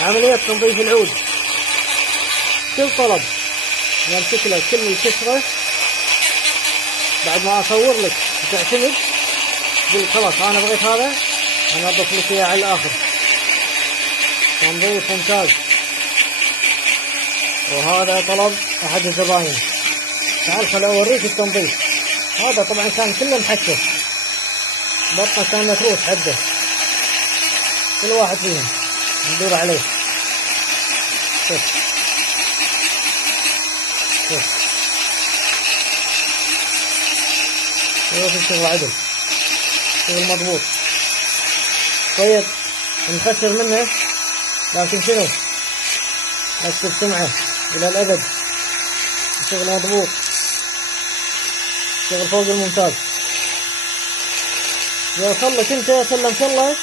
عملية تنظيف العود كل طلب يمسك لك كل كسرة بعد ما اصور لك تعتمد تقول خلاص انا بغيت هذا انظف لك اياه على الاخر. تنظيف ممتاز. وهذا طلب احد الزباين، تعال خل اوريك التنظيف. هذا طبعا كان كله محشر، بطنه كان متروس حده كل واحد فيهم ندور عليه. شوف شوف شوف الشغل عدل، شغل مضبوط. طيب نخسر منه لكن شنو نكسب سمعة الى الابد. شغل مضبوط، شغل فوق الممتاز. يوصل لك انت سلمت الله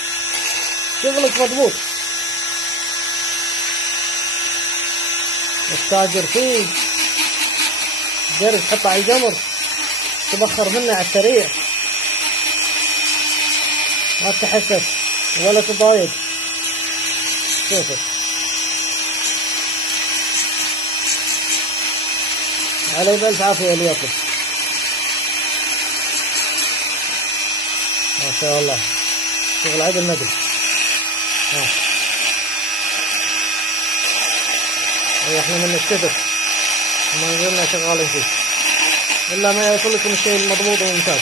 شغلك مضبوط. التاجر فيه جرب تحطه على الجمر تبخر منه على السريع، ما تتحسس ولا تضايق. شوفوا علي بألف عافية اللي يطلب. ما شاء الله شغل عدل ندل. احنا من الشبك وما زلنا شغالين فيه الا ما يوصل لكم الشيء المضبوط والممتاز.